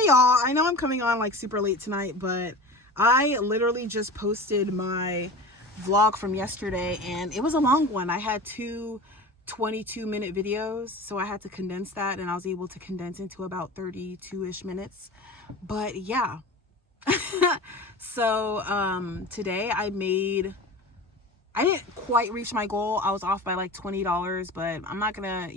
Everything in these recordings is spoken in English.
Hey y'all, I know I'm coming on like super late tonight, but I literally just posted my vlog from yesterday and it was a long one. I had two 22-minute videos, so I had to condense that, and I was able to condense into about 32-ish minutes. But yeah. So today I didn't quite reach my goal. I was off by like $20, but I'm not gonna,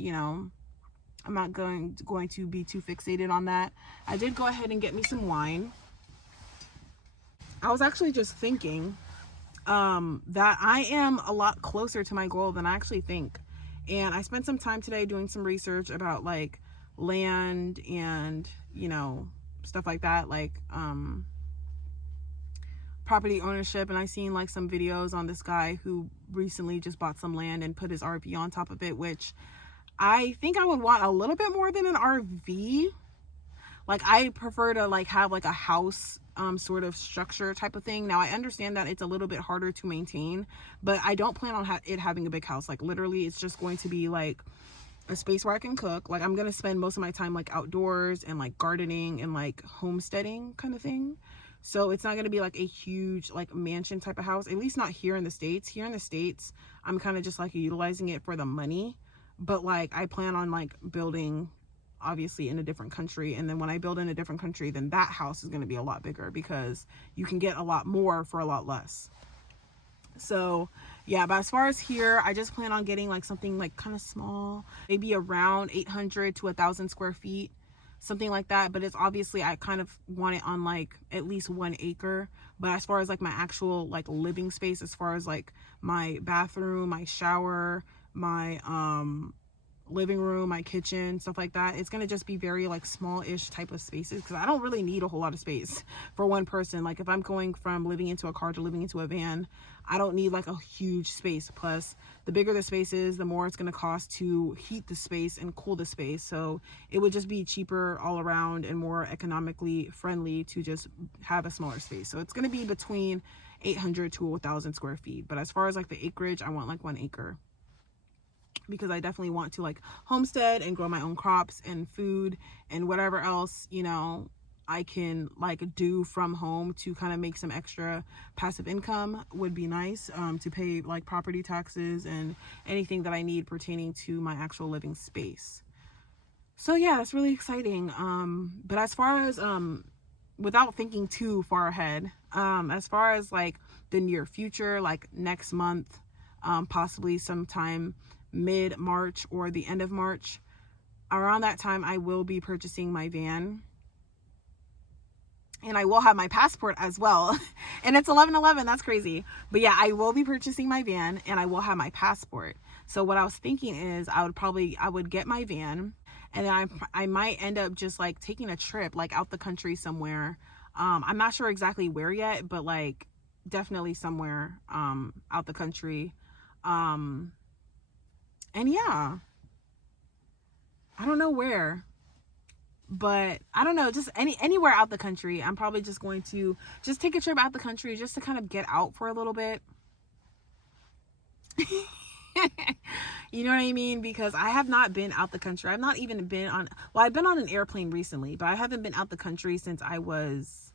I'm not going to be too fixated on that. I did go ahead and get me some wine. I was actually just thinking that I am a lot closer to my goal than I actually think. And I spent some time today doing some research about like land and, stuff like that, like property ownership. And I seen like some videos on this guy who recently just bought some land and put his RV on top of it, which I think I would want a little bit more than an RV. Like I prefer to like have like a house sort of structure type of thing. Now I understand that it's a little bit harder to maintain, but I don't plan on it having a big house. Like literally it's just going to be like a space where I can cook. Like I'm going to spend most of my time like outdoors and like gardening and like homesteading kind of thing. So it's not going to be like a huge like mansion type of house, at least not here in the States. Here in the States, I'm kind of just like utilizing it for the money. But like I plan on like building obviously in a different country, and then when I build in a different country, then that house is going to be a lot bigger because you can get a lot more for a lot less. So yeah, but as far as here, I just plan on getting like something like kind of small, maybe around 800 to 1,000 square feet, something like that. But it's obviously I kind of want it on like at least 1 acre. But as far as like my actual like living space, as far as like my bathroom, my shower, my living room, my kitchen, stuff like that, it's gonna just be very like small-ish type of spaces because I don't really need a whole lot of space for one person. Like if I'm going from living into a car to living into a van, I don't need like a huge space. Plus the bigger the space is, the more it's going to cost to heat the space and cool the space. So it would just be cheaper all around and more economically friendly to just have a smaller space. So it's going to be between 800 to 1,000 square feet. But as far as like the acreage, I want like 1 acre, because I definitely want to like homestead and grow my own crops and food and whatever else, I can like do from home to kind of make some extra passive income would be nice, to pay like property taxes and anything that I need pertaining to my actual living space. So yeah, that's really exciting. But as far as without thinking too far ahead, as far as like the near future, like next month, possibly sometime mid-March or the end of March, around that time I will be purchasing my van, and I will have my passport as well. And it's 11/11, that's crazy. But yeah, I will be purchasing my van and I will have my passport. So what I was thinking is I would get my van, and then I might end up just like taking a trip like out the country somewhere. I'm not sure exactly where yet, but like definitely somewhere out the country. And yeah, I don't know where, but I don't know, just anywhere out the country. I'm probably just going to just take a trip out the country just to kind of get out for a little bit. You know what I mean? Because I have not been out the country. I've not even been on, well, I've been on an airplane recently, but I haven't been out the country since I was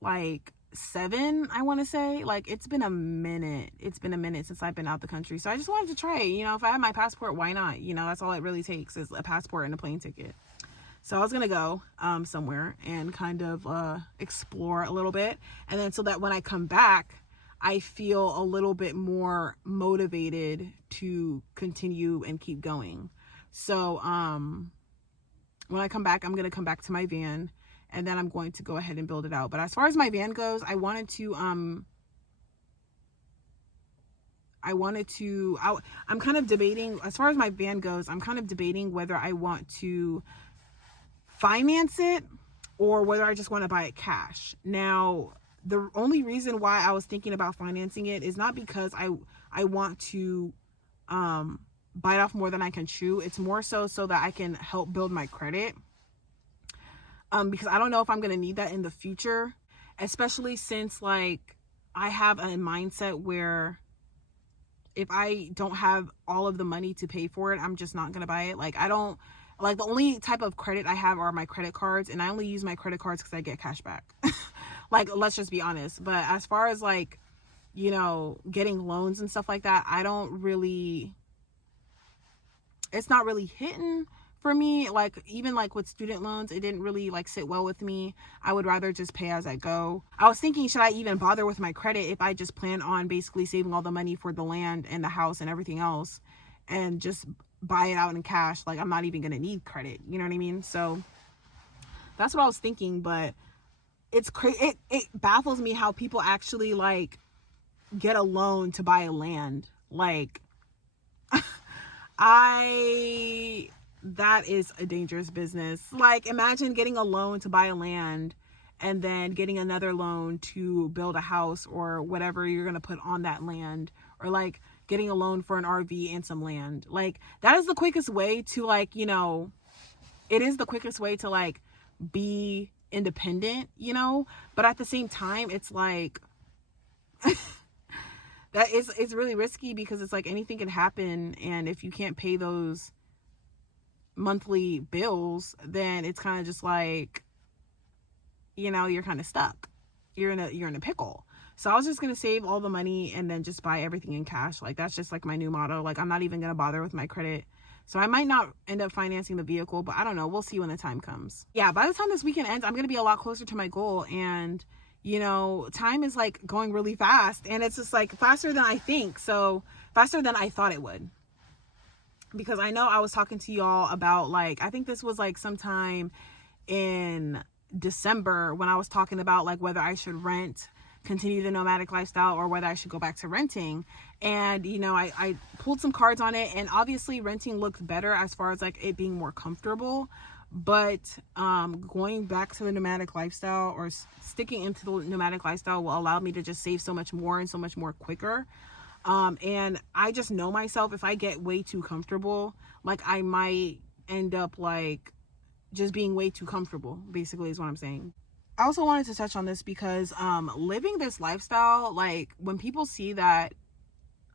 like 7, I want to say. Like it's been a minute since I've been out the country, so I just wanted to try it. If I have my passport, why not? That's all it really takes is a passport and a plane ticket. So I was gonna go somewhere and kind of explore a little bit, and then so that when I come back I feel a little bit more motivated to continue and keep going. So when I come back, I'm gonna come back to my van, and then I'm going to go ahead and build it out. But as far as my van goes, I'm kind of debating, as far as my van goes, I'm kind of debating whether I want to finance it or whether I just want to buy it cash. Now, the only reason why I was thinking about financing it is not because I want to bite off more than I can chew. It's more so that I can help build my credit. Because I don't know if I'm going to need that in the future, especially since like I have a mindset where if I don't have all of the money to pay for it, I'm just not going to buy it. Like I don't Like the only type of credit I have are my credit cards, and I only use my credit cards because I get cash back. Like, let's just be honest. But as far as like, you know, getting loans and stuff like that, I don't really, it's not really hitting for me. Like, even like with student loans, it didn't really like sit well with me. I would rather just pay as I go. I was thinking, should I even bother with my credit if I just plan on basically saving all the money for the land and the house and everything else and just buy it out in cash? Like, I'm not even gonna need credit, you know what I mean? So that's what I was thinking. But it's crazy. It baffles me how people actually like get a loan to buy a land. Like, that is a dangerous business. Like, imagine getting a loan to buy a land and then getting another loan to build a house or whatever you're going to put on that land, or like getting a loan for an RV and some land. Like, that is the quickest way to, like, you know, it is the quickest way to like be independent, you know, but at the same time, it's like, it's really risky because it's like anything can happen. And if you can't pay those monthly bills, then it's kind of just like, you know, you're kind of stuck. You're in a pickle. So I was just going to save all the money and then just buy everything in cash. Like, that's just like my new motto. Like, I'm not even going to bother with my credit. So I might not end up financing the vehicle, but I don't know. We'll see when the time comes. Yeah, by the time this weekend ends, I'm going to be a lot closer to my goal. And, you know, time is like going really fast, and it's just like faster than I think. So faster than I thought it would. Because I know I was talking to y'all about, like, I think this was like sometime in December when I was talking about like whether I should continue the nomadic lifestyle, or whether I should go back to renting. And, you know, I pulled some cards on it, and obviously renting looked better as far as like it being more comfortable. But going back to the nomadic lifestyle, or sticking into the nomadic lifestyle, will allow me to just save so much more and so much more quicker. And I just know myself, if I get way too comfortable, like, I might end up like just being way too comfortable, basically, is what I'm saying. I also wanted to touch on this because living this lifestyle, like, when people see that,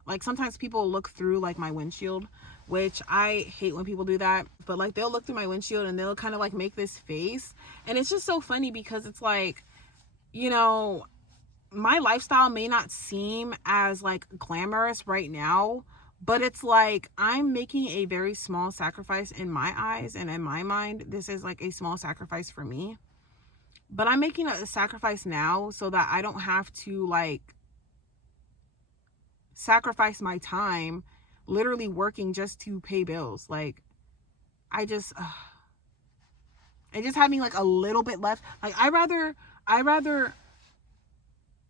like, sometimes people look through like my windshield, which I hate when people do that, but like they'll look through my windshield and they'll kind of like make this face, and it's just so funny because it's like, you know, my lifestyle may not seem as like glamorous right now, but it's like I'm making a very small sacrifice in my eyes, and in my mind this is like a small sacrifice for me, but I'm making a sacrifice now so that I don't have to like sacrifice my time literally working just to pay bills. Like, I just having like a little bit left. Like, I rather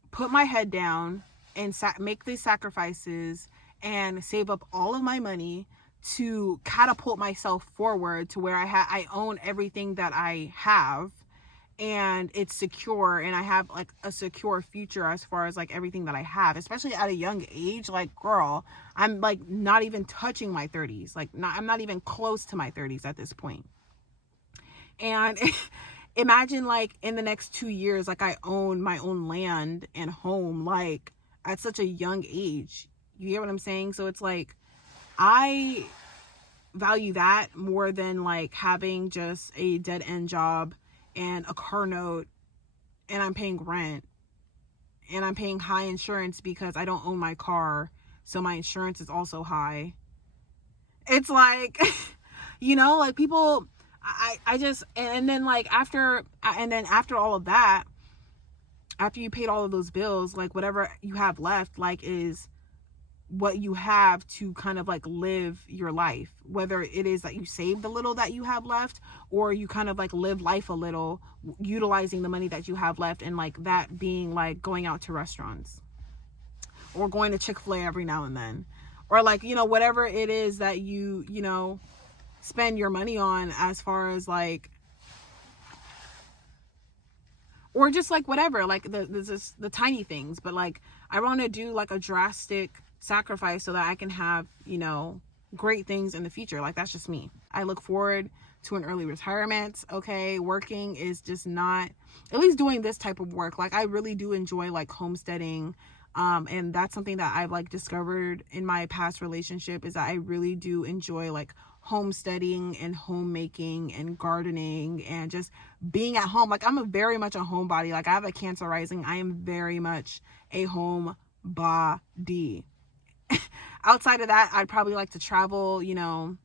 put my head down and make these sacrifices and save up all of my money to catapult myself forward to where I own everything that I have, and it's secure, and I have like a secure future as far as like everything that I have, especially at a young age. Like, girl, I'm like not even touching my 30s. Like, I'm not even close to my 30s at this point. And imagine like in the next 2 years, like I own my own land and home, like at such a young age. You get what I'm saying? So it's like, I value that more than like having just a dead end job and a car note, and I'm paying rent, and I'm paying high insurance because I don't own my car, so my insurance is also high. It's like, you know, like people, I just, and then like after all of that, after you paid all of those bills, like whatever you have left, like, is what you have to kind of like live your life, whether it is that you save the little that you have left, or you kind of like live life a little utilizing the money that you have left, and like that being like going out to restaurants or going to Chick-fil-A every now and then, or like, you know, whatever it is that you know, spend your money on, as far as like, or just like whatever, like the tiny things. But like, I want to do like a drastic sacrifice so that I can have, you know, great things in the future. Like, that's just me. I look forward to an early retirement. Okay, working is just not, at least doing this type of work. Like, I really do enjoy like homesteading, and that's something that I've like discovered in my past relationship, is that I really do enjoy like homesteading and homemaking and gardening and just being at home. Like, I'm very much a homebody. Like, I have a Cancer rising. I am very much a homebody. Outside of that, I'd probably like to travel, you know,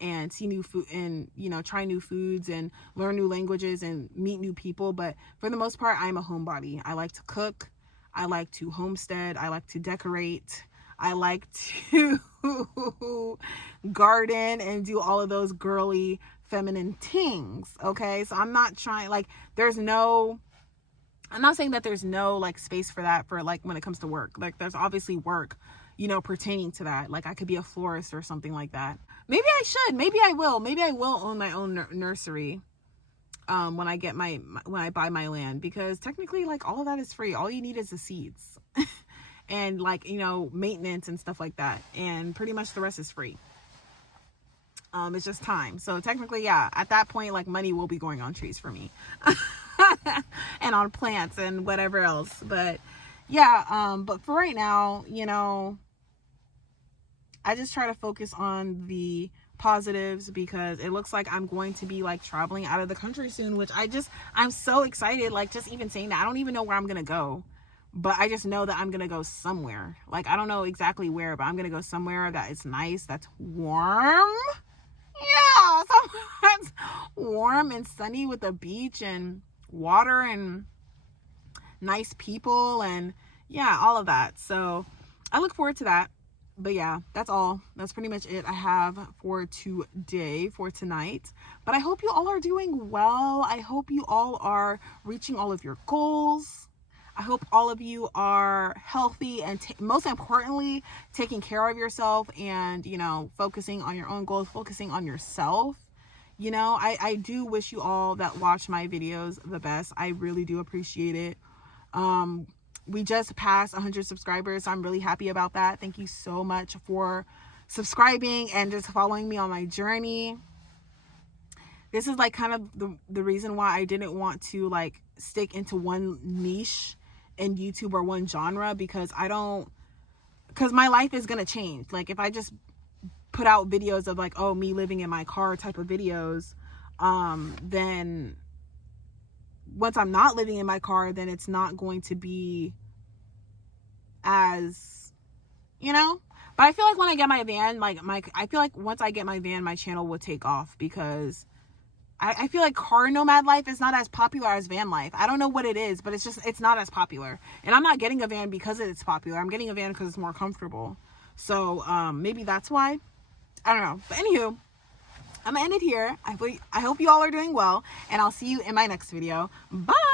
and see new food and, you know, try new foods and learn new languages and meet new people. But for the most part, I'm a homebody. I like to cook. I like to homestead. I like to decorate. I like to garden and do all of those girly feminine things. Okay. So I'm not trying, like, I'm not saying that there's no like space for that for like when it comes to work. Like, there's obviously work, you know, pertaining to that. Like, I could be a florist or something like that. Maybe I should. Maybe I will own my own nursery when I buy my land, because technically, like, all of that is free. All you need is the seeds and, like, you know, maintenance and stuff like that, and pretty much the rest is free. It's just time. So technically, yeah, at that point, like, money will be going on trees for me and on plants and whatever else. But yeah, but for right now, you know, I just try to focus on the positives, because it looks like I'm going to be like traveling out of the country soon, which I'm so excited. Like, just even saying that, I don't even know where I'm gonna go, but I just know that I'm gonna go somewhere. Like, I don't know exactly where, but I'm gonna go somewhere that is nice, that's warm. Yeah, somewhere that's warm and sunny with a beach and water and nice people and yeah, all of that. So I look forward to that. But yeah, that's all. That's pretty much it I have for today, for tonight. But I hope you all are doing well. I hope you all are reaching all of your goals. I hope all of you are healthy and most importantly, taking care of yourself and, you know, focusing on your own goals, focusing on yourself. You know, I do wish you all that watch my videos the best. I really do appreciate it. We just passed 100 subscribers, so I'm really happy about that. Thank you so much for subscribing and just following me on my journey. This is like kind of the reason why I didn't want to like stick into one niche in YouTube or one genre, because my life is going to change. Like, if I just put out videos of like, oh, me living in my car type of videos, then once I'm not living in my car, then it's not going to be as, you know. But I feel like when I get my van, I feel like once I get my van, my channel will take off, because I feel like car nomad life is not as popular as van life. I don't know what it is, but it's not as popular. And I'm not getting a van because it's popular. I'm getting a van because it's more comfortable. So maybe that's why. I don't know. But anywho, I'm gonna end it here. I hope you all are doing well, and I'll see you in my next video. Bye.